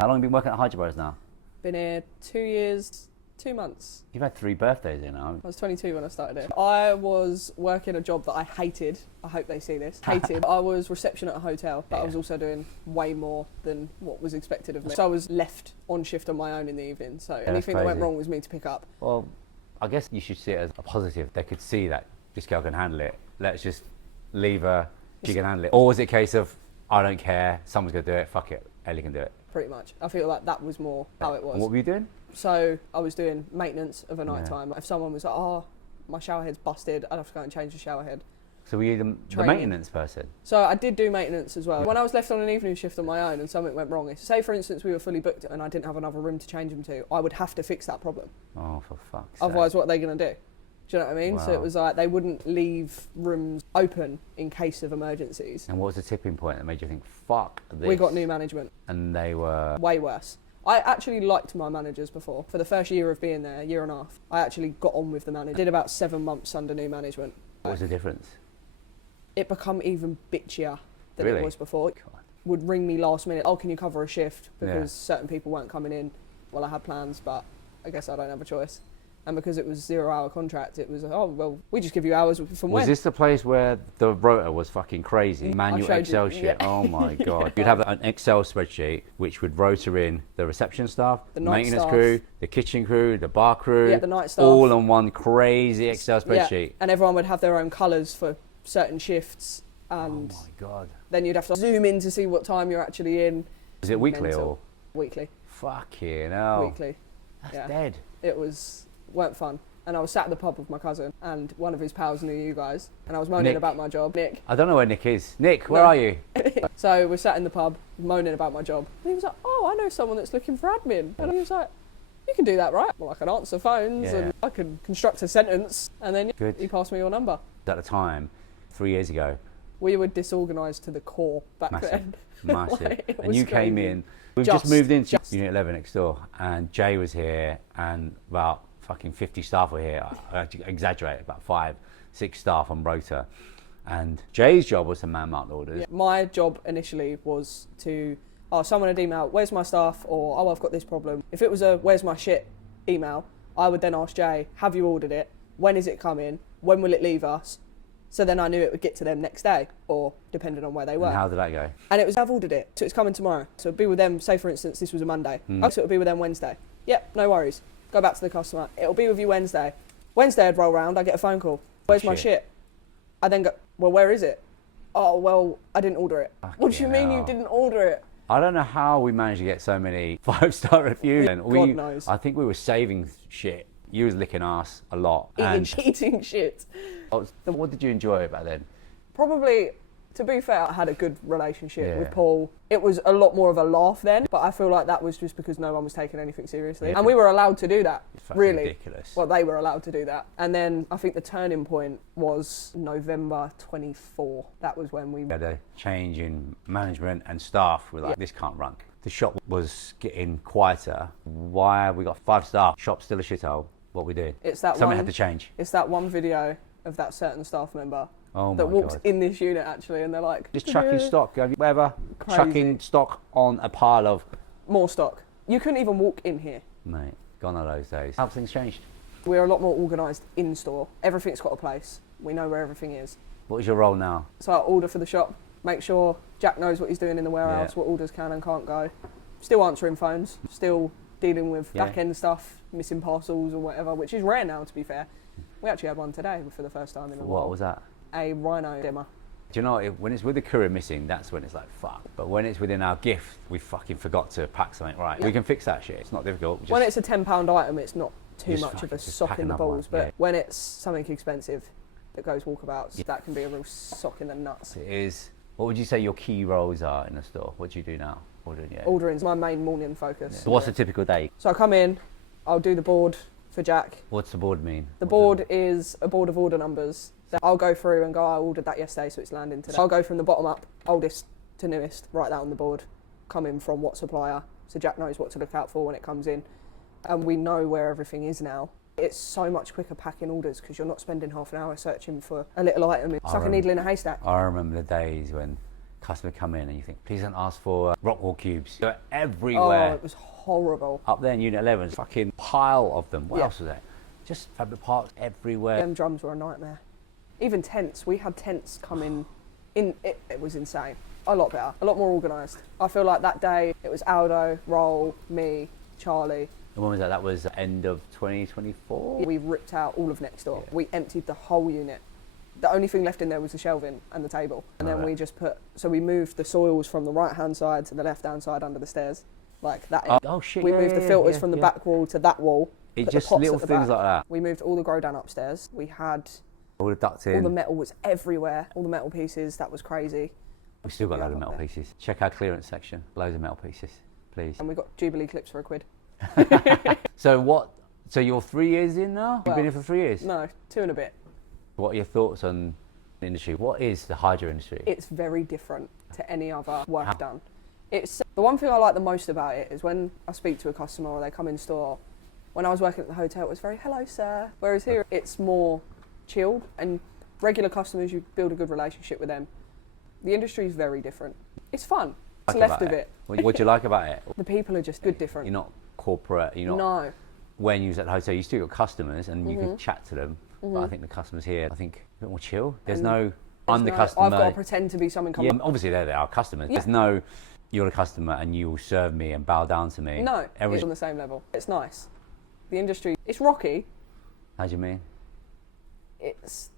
How long have you been working at hydroponics now? Been here 2 years, 2 months. You've had 3 birthdays, you know. I was 22 when I started it. I was working a job that I hated. I hope they see this. Hated. I was reception at a hotel, but I was also doing way more than what was expected of me. So I was left on shift on my own in the evening. So anything that went wrong was me to pick up. Well, I guess you should see it as a positive. They could see that this girl can handle it. Let's just leave her. She can handle it. Or was it a case of, I don't care, someone's going to do it, fuck it, Ellie can do it? Pretty much. I feel like that was more how it was. And what were you doing? So I was doing maintenance of a night time. If someone was like, oh, my shower head's busted, I'd have to go and change the shower head. So were you the maintenance person? So I did do maintenance as well. When I was left on an evening shift on my own and something went wrong, say for instance we were fully booked and I didn't have another room to change them to, I would have to fix that problem. Oh, for fuck's sake. Otherwise, what are they going to do? Do you know what I mean? Wow. So it was like they wouldn't leave rooms open in case of emergencies. And what was the tipping point that made you think, fuck this? We got new management. And they were... way worse. I actually liked my managers before. For the first year of being there, year and a half, I actually got on with the manager. Did about 7 months under new management. What was the difference? It become even bitchier than Really? it was before. God. Would ring me last minute, oh, can you cover a shift? Because certain people weren't coming in. Well, I had plans, but I guess I don't have a choice. And because it was a 0-hour contract, it was, oh, well, we just give you hours from when. Was this the place where the rota was fucking crazy? Manual Excel shit. Yeah. Oh my God. You'd have an Excel spreadsheet which would rota in the reception staff, the maintenance crew, the kitchen crew, the bar crew, the night staff. All on one crazy Excel spreadsheet. Yeah. And everyone would have their own colours for certain shifts. And oh my God. Then you'd have to zoom in to see what time you're actually in. Was it weekly or? Weekly. Fucking hell. Weekly. That's dead. It weren't fun. And I was sat at the pub with my cousin and one of his pals knew you guys and I was moaning about my job. Nick. I don't know where Nick is. Nick, where are you? So we're sat in the pub moaning about my job. And he was like, oh, I know someone that's looking for admin. And he was like, you can do that, right? Well, I can answer phones and I can construct a sentence. And then he passed me your number. At the time, 3 years ago. We were disorganised to the core back then. Massive. Like, and you came in. We've just moved into Unit 11 next door and Jay was here and about fucking 50 staff were here. I exaggerate, about 5, 6 staff on rota. And Jay's job was to man mark orders. Yeah, my job initially was to, someone had emailed, where's my stuff? Or, I've got this problem. If it was a where's my shit email, I would then ask Jay, have you ordered it? When is it coming? When will it leave us? So then I knew it would get to them next day, or depending on where they were. And how did that go? And it was, I've ordered it, so it's coming tomorrow. So it'd be with them, say for instance, this was a Monday. So it would be with them Wednesday. Yep, no worries. Go back to the customer. It'll be with you Wednesday. Wednesday I'd roll round, I get a phone call. Where's my shit? I then go, well, where is it? Oh, well, I didn't order it. What do you mean you didn't order it? I don't know how we managed to get so many 5-star reviews. God knows. I think we were saving shit. You was licking ass a lot. Eating shit. What did you enjoy about then? Probably, to be fair, I had a good relationship with Paul. It was a lot more of a laugh then, but I feel like that was just because no one was taking anything seriously. And we were allowed to do that, really. Ridiculous. Well, they were allowed to do that. And then I think the turning point was November 24. That was when we had a change in management and staff. We're like, this can't run. The shop was getting quieter. Why have we got 5 staff? Shop's still a shithole. What we do? Something had to change. It's that one video of that certain staff member that walks in this unit actually, and they're like, just chucking stock, whatever. Crazy. Chucking stock on a pile of more stock. You couldn't even walk in here. Mate, gone are those days. How have things changed? We're a lot more organised in store. Everything's got a place. We know where everything is. What is your role now? So I order for the shop, make sure Jack knows what he's doing in the warehouse, what orders can and can't go. Still answering phones, still dealing with back end stuff, missing parcels or whatever, which is rare now, to be fair. We actually had one today for the first time in a while. What was that? A rhino dimmer. Do you know, when it's with the courier missing, that's when it's like, fuck. But when it's within our gift, we fucking forgot to pack something right. We can fix that shit. It's not difficult. When it's a £10 item, it's not too much of a sock in the balls. But when it's something expensive that goes walkabouts, that can be a real sock in the nuts. It is. What would you say your key roles are in the store? What do you do now? Ordering's my main morning focus. So what's a typical day? So I come in, I'll do the board for Jack. What's the board mean? The board is a board of order numbers that I'll go through and go, I ordered that yesterday, so it's landing today. I'll go from the bottom up, oldest to newest, write that on the board, come in from what supplier, so Jack knows what to look out for when it comes in. And we know where everything is now. It's so much quicker packing orders because you're not spending half an hour searching for a little item. It's like a needle in a haystack. I remember the days when customer come in and you think, please don't ask for rock wall cubes. They're everywhere. Oh, it was horrible. Up there in Unit 11, fucking pile of them. What else was there? Just fabric parts everywhere. Them drums were a nightmare. Even tents. We had tents come in it was insane. A lot better, a lot more organised. I feel like that day it was Aldo, Roll, me, Charlie. And when was that? That was the end of 2024? We ripped out all of next door. We emptied the whole unit. The only thing left in there was the shelving and the table. And then we just we moved the soils from the right-hand side to the left-hand side under the stairs. Like that. Oh shit. We moved the filters from the back wall to that wall. It's just little things like that. We moved all the grow down upstairs. We had all the ducting. All the metal was everywhere. All the metal pieces. That was crazy. We still got a load of metal pieces. Check our clearance section. Loads of metal pieces, please. And we got Jubilee clips for £1. So you're 3 years in now? You've been here for 3 years? No, 2 and a bit. What are your thoughts on the industry? What is the hydro industry? It's very different to any other work I've done. It's the one thing I like the most about it is when I speak to a customer or they come in store. When I was working at the hotel, it was very, hello, sir. Whereas here, it's more chilled, and regular customers, you build a good relationship with them. The industry is very different. It's fun. What's left of it. What do you like about it? The people are just good different. You're not corporate. You're not. No. When you was at the hotel, you still got customers, and you could chat to them. But I think the customers here, I think, a bit more chill. There's no, I'm the customer. I've got to pretend to be someone coming. Yeah, obviously they're our customers. Yeah. There's no, you're the customer and you will serve me and bow down to me. No, it's on the same level. It's nice. The industry, it's rocky. How do you mean? It's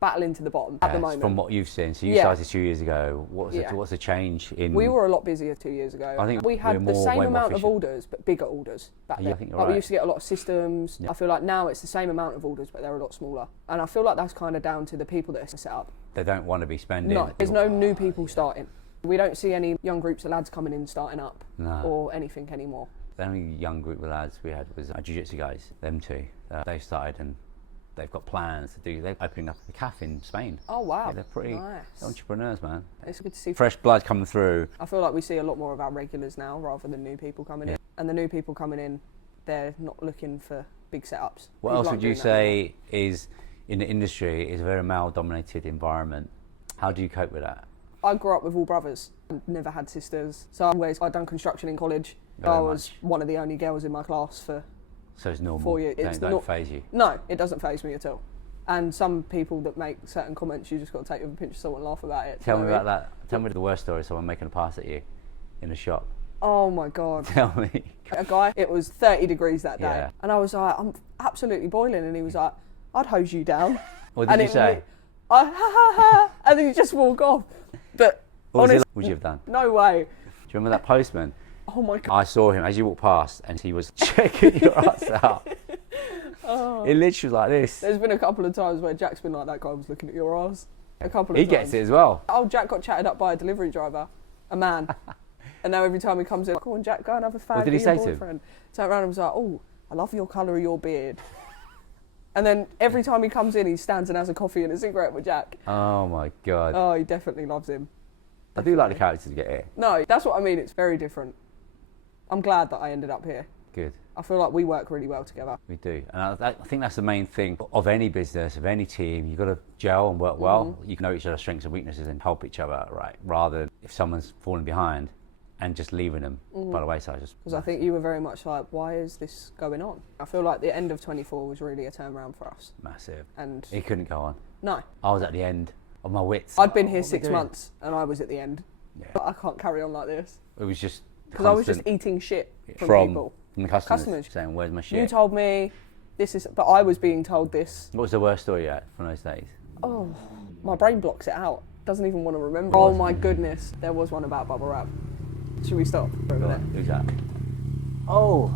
battling to the bottom at the moment. From what you've seen. So you started 2 years ago. What's the change in? We were a lot busier 2 years ago. I think we had the same amount of orders, but bigger orders back then. I think you're right. We used to get a lot of systems. Yeah. I feel like now it's the same amount of orders, but they're a lot smaller. And I feel like that's kind of down to the people that are set up. They don't want to be spending. No, there's no new people starting. We don't see any young groups of lads coming in starting up or anything anymore. The only young group of lads we had was our jiu-jitsu guys, them two. They started and they've got plans to do. They're opening up a cafe in Spain. Oh wow! Yeah, they're pretty nice entrepreneurs, man. It's good to see fresh blood coming through. I feel like we see a lot more of our regulars now rather than new people coming in. And the new people coming in, they're not looking for big setups. What else would you say is in the industry is a very male-dominated environment? How do you cope with that? I grew up with all brothers. Never had sisters, so I'd done construction in college. I was one of the only girls in my class for. So it's normal. 4 years. It don't faze you. No, it doesn't faze me at all. And some people that make certain comments, you just got to take with a pinch of salt and laugh about it. Tell me about that. Tell me the worst story. Someone making a pass at you in a shop. Oh my God. Tell me. A guy. It was 30 degrees that day, and I was like, I'm absolutely boiling, and he was like, I'd hose you down. What did you say? And then you just walk off. But what would you have done? No way. Do you remember that postman? Oh my God. I saw him as you walked past and he was checking your ass out. It literally was like this. There's been a couple of times where Jack's been like, that guy was looking at your ass. A couple of times. He gets it as well. Oh, Jack got chatted up by a delivery driver, a man. And now every time he comes in, come on Jack, go and have a fag. What did he say to him? Turned around and was like, oh, I love your colour of your beard. And then every time he comes in, he stands and has a coffee and a cigarette with Jack. Oh my God. Oh, he definitely loves him. I do like the characters get here. No, that's what I mean. It's very different. I'm glad that I ended up here. Good. I feel like we work really well together. We do. And I think that's the main thing of any business, of any team. You've got to gel and work well. You can know each other's strengths and weaknesses and help each other, right? Rather than if someone's falling behind and just leaving them by the wayside. Because I think you were very much like, why is this going on? I feel like the end of 24 was really a turnaround for us. Massive. And it couldn't go on. No. I was at the end of my wits. I'd been here 6 months and I was at the end. Yeah. But I can't carry on like this. It was just because I was just eating shit from people. From the customers saying, where's my shit? You told me this is, but I was being told this. What was the worst story you had from those days? Oh, my brain blocks it out. Doesn't even want to remember. Oh my goodness, there was one about bubble wrap. Should we stop over there? Who's that? Oh,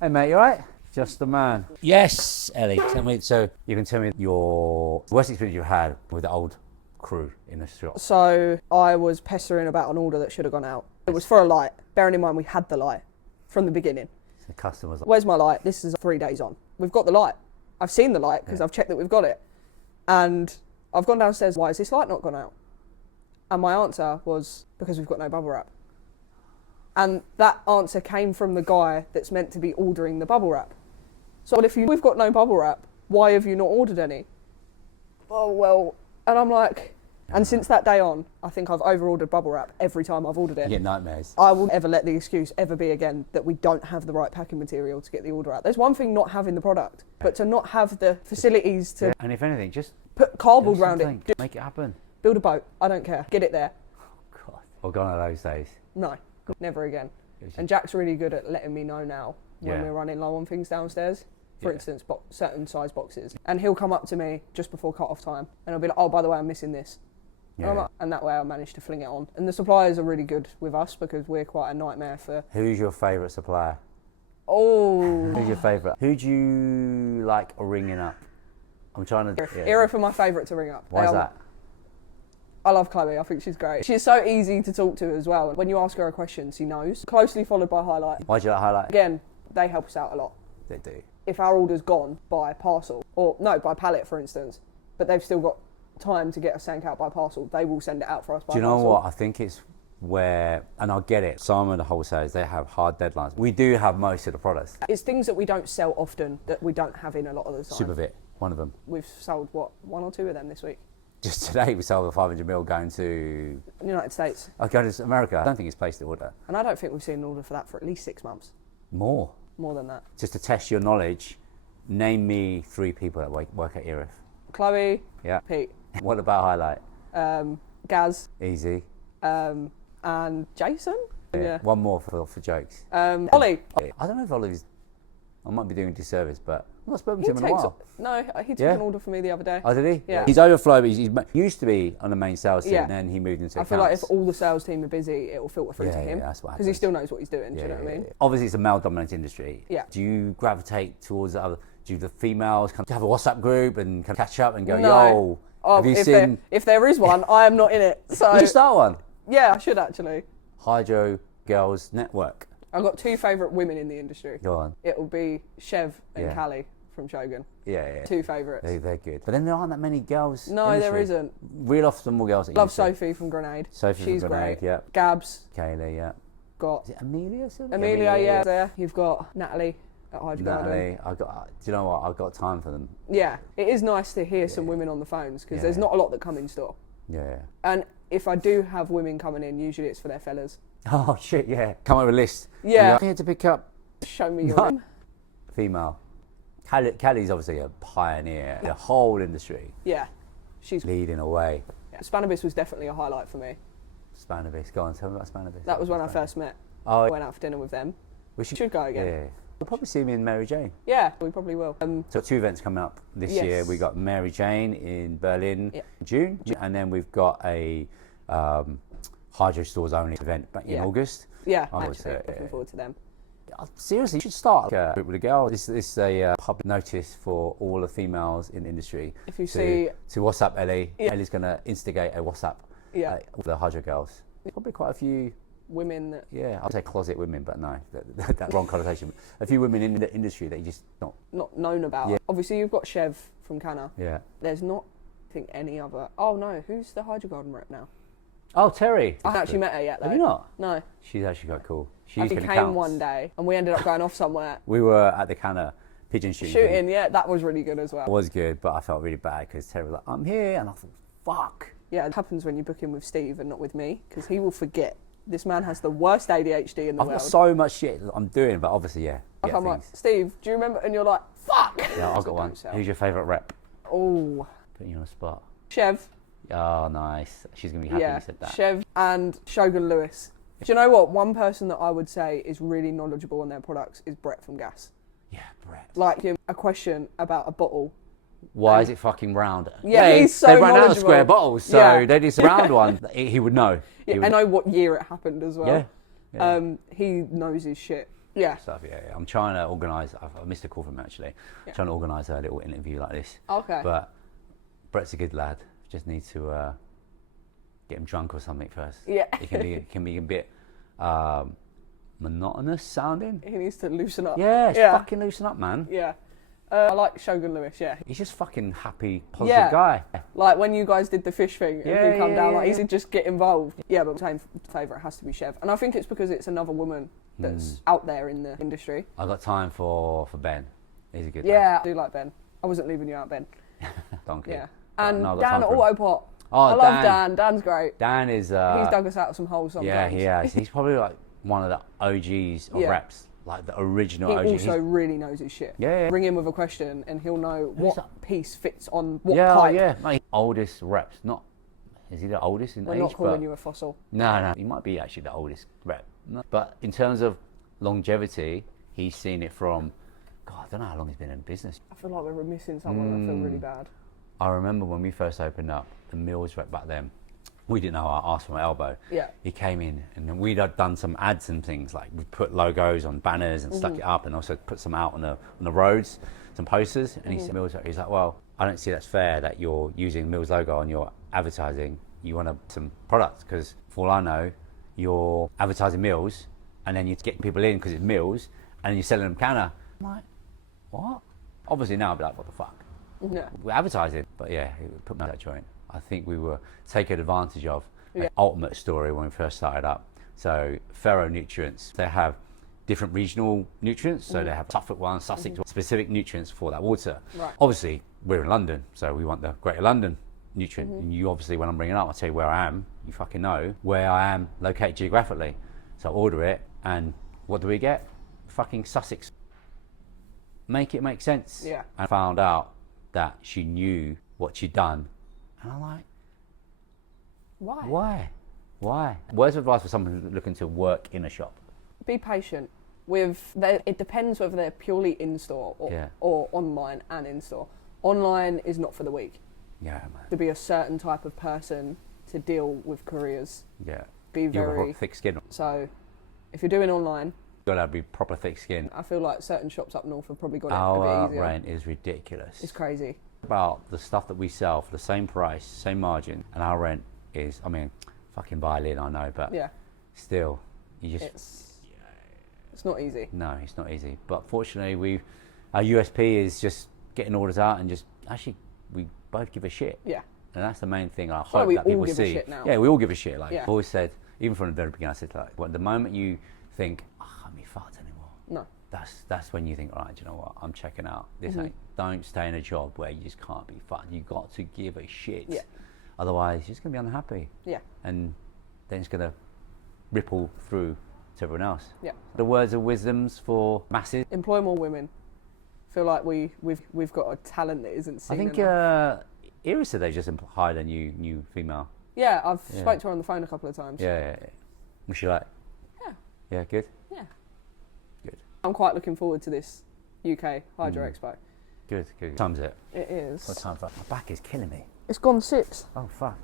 hey mate, you alright? Just the man. Yes, Ellie. Tell me, so you can tell me your worst experience you've had with the old crew in the shop. So I was pestering about an order that should have gone out. It was for a light. Bearing in mind we had the light from the beginning. So the customer's like, where's my light? This is 3 days on. We've got the light. I've seen the light because I've checked that we've got it. And I've gone downstairs, why has this light not gone out? And my answer was, because we've got no bubble wrap. And that answer came from the guy that's meant to be ordering the bubble wrap. So if we've got no bubble wrap, why have you not ordered any? Oh, well, and I'm like, And since that day on, I think I've over-ordered bubble wrap every time I've ordered it. You get nightmares. I will never let the excuse ever be again that we don't have the right packing material to get the order out. There's one thing not having the product, but to not have the facilities to And if anything, just put cardboard do around something. it. Make it happen. Build a boat. I don't care. Get it there. God. Or gone are those days. No, never again. And Jack's really good at letting me know now when we're running low on things downstairs. For instance, certain size boxes. And he'll come up to me just before cut-off time and I'll be like, oh, by the way, I'm missing this. Yeah. And that way I managed to fling it on. And the suppliers are really good with us because we're quite a nightmare for... Who's your favourite supplier? Oh. Who's your favourite? Who do you like ringing up? I'm trying to... Era for my favourite to ring up. Why is that? I love Chloe. I think she's great. She's so easy to talk to as well. When you ask her a question, she knows. Closely followed by Highlight. Why do you like Highlight? Again, they help us out a lot. They do. If our order's gone by parcel, or no, by pallet, for instance, but they've still got time to get us sent out by parcel, they will send it out for us by parcel. Do you know what? I think it's where, and I get it, some of the wholesalers, they have hard deadlines. We do have most of the products. It's things that we don't sell often that we don't have in a lot of the time. Supervit, one of them. We've sold, what, 1 or 2 of them this week? Just today we sold a 500 mil going to... United States. Going to America. I don't think it's placed the order. And I don't think we've seen an order for that for at least 6 months. More than that. Just to test your knowledge, name me 3 people that work at Erith. Chloe. Yeah. Pete. What about Highlight? Gaz. Easy. And Jason. Yeah. One more for jokes. Ollie. I don't know if Ollie's... I might be doing a disservice, but I've not spoken to him in a while. No, he took an order for me the other day. Oh, did he? Yeah. He's overflow, but he used to be on the main sales team, and then he moved into accounts. I feel like if all the sales team are busy, it will filter through to him. Yeah, that's what happens. Because he still knows what he's doing, do you know what I mean? Obviously, it's a male-dominant industry. Yeah. Do you gravitate towards the other... Do the females kind of have a WhatsApp group and kind of catch up and go, No. yo, have you seen... If there is one, I am not in it. So Would you start one? Yeah, I should actually. Hydro Girls Network. I've got 2 favourite women in the industry. Go on. It will be Chev and Callie from Shogun. Yeah. 2 favourites. They're good. But then there aren't that many girls. No, there isn't. Real often more girls. Love Sophie from Grenade. She's from Grenade, great. yeah. Gabs. Kaylee, yeah. Got. Is it Amelia still? Amelia, yeah. There. You've got Natalie at Hydro Natalie. Do you know what? I've got time for them. Yeah. It is nice to hear some women on the phones because there's not a lot that come in store. Yeah. And if I do have women coming in, usually it's for their fellas. Oh, shit, yeah. Come up with a list. Yeah. I'm here to pick up... Show me your name. Female. Callie's obviously a pioneer in the whole industry. Yeah. She's leading away. Yeah. Spanibus was definitely a highlight for me. Spanibus. Go on, tell me about Spanibus. That was when I first met. Oh, I went out for dinner with them. We should go again. Yeah. We'll probably see me in Mary Jane. Yeah, we probably will. So 2 events coming up this year. We got Mary Jane in Berlin in June, and then we've got a Hydro Stores Only event back in August. Yeah, actually, looking forward to them. Seriously, you should start with a girl. This is a public notice for all the females in the industry. If you see... To WhatsApp Ellie. Ellie's going to instigate a WhatsApp with the Hydro girls. There's probably quite a few... women that... Yeah, I'd say closet women, but no, that's wrong connotation. A few women in the industry that you just not known about. Yeah. Obviously, you've got Chev from Canna. Yeah. There's not, I think, any other... Oh, no, who's the Hydro Garden rep now? Oh, Terry. I haven't actually met her yet, though. Have you not? No. She's actually quite cool. She came one day, and we ended up going off somewhere. We were at the Canna pigeon shooting. Shooting, yeah, that was really good as well. It was good, but I felt really bad because Terry was like, I'm here, and I thought, fuck. Yeah, it happens when you book in with Steve and not with me, because he will forget. This man has the worst ADHD in the world. I've got so much shit I'm doing, but obviously, yeah. I'm like, Steve, do you remember? And you're like, fuck. Yeah, I've got one. Who's your favourite rep? Oh. Putting you on the spot. Chev. Oh, nice. She's going to be happy you said that. Chev and Shogun Lewis. Do you know what? One person that I would say is really knowledgeable on their products is Brett from Gas. Yeah, Brett. Like him, a question about a bottle. Why is it fucking round? Yeah, he's so They ran out of square bottles, so they just round one. He would know. Yeah, I know what year it happened as well. Yeah. He knows his shit. Yeah. Stuff, yeah. I'm trying to organise. I missed a call from him actually. Trying to organise a little interview like this. Okay. But Brett's a good lad. Just need to get him drunk or something first. Yeah. It can be a bit monotonous sounding. He needs to loosen up. Yeah, fucking loosen up, man. Yeah. I like Shogun Lewis, yeah. He's just fucking happy, positive guy. Like when you guys did the fish thing and he come down, like he'd just get involved. Yeah, but my favourite has to be Chev. And I think it's because it's another woman that's out there in the industry. I've got time for Ben. He's a good man. I do like Ben. I wasn't leaving you out, Ben. Donkey. Yeah. And Dan at Autopot. Oh, I love Dan. Dan's great. Dan is... He's dug us out of some holes sometimes. Yeah, he has. He's probably like one of the OGs of reps. Like the original OG. He also really knows his shit. Yeah. Bring him with a question and he'll know what piece fits on what pipe. pipe. Yeah, mate. Oldest reps. Not... Is he the oldest in age? We're not calling you a fossil. No. He might be actually the oldest rep. No. But in terms of longevity, he's seen it from... God, I don't know how long he's been in business. I feel like we're missing someone. I feel really bad. I remember when we first opened up, the Mills rep back then, we didn't know our ass from our elbow. Yeah. He came in and then we'd done some ads and things, like we put logos on banners and stuck it up, and also put some out on the roads, some posters. And he said, Mills, he's like, well, I don't see that's fair that you're using Mills logo on your advertising. You want some products, because for all I know, you're advertising Mills and then you're getting people in because it's Mills and then you're selling them counter. I'm like, what? Obviously now I'd be like, what the fuck? Yeah. We're advertising. But yeah, it put me on that joint. I think we were taken advantage of. An ultimate story when we first started up. So nutrients, they have different regional nutrients. So they have Suffolk one, Sussex one, specific nutrients for that water. Right. Obviously, we're in London, so we want the Greater London nutrient. And you obviously, when I'm bringing it up, I'll tell you where I am. You fucking know where I am located geographically. So I order it, and what do we get? Fucking Sussex. Make it make sense. Yeah. I found out that she knew what she'd done. And I'm like, Why? Words of advice for someone looking to work in a shop? Be patient. It depends whether they're purely in-store or online and in-store. Online is not for the weak. Yeah, man. To be a certain type of person to deal with couriers. Yeah. Be very... thick skin. So, if you're doing online... You've got to be proper thick skin. I feel like certain shops up north have probably got it a Our bit easier. rent is ridiculous. It's crazy. About the stuff that we sell for the same price, same margin, and our rent is, I mean, fucking violin, I know, but still, you just... It's not easy. No, it's not easy. But fortunately, our USP is just getting orders out and just, actually, we both give a shit. Yeah. And that's the main thing I hope Well, we that all people give a see. shit now. Yeah, we all give a shit. Like, Yeah. I've always said, even from the very beginning, I said, like, well, the moment you think, I can't be fucked anymore. No. That's when you think, right, do you know what? I'm checking out. This ain't. Don't stay in a job where you just can't be fucked. You got to give a shit. Yeah. Otherwise, you're just gonna be unhappy. Yeah. And then it's gonna ripple through to everyone else. Yeah. The words of wisdoms for masses. Employ more women. Feel like we've got a talent that isn't seen I think enough. Iris said they just hired a new female. Yeah, I've spoke to her on the phone a couple of times. Yeah. Was she like? Yeah. Yeah, good. Yeah. Good. I'm quite looking forward to this UK Hydro Expo. Good. What time's it? It is. What time? My back is killing me. It's gone 6. Oh fuck.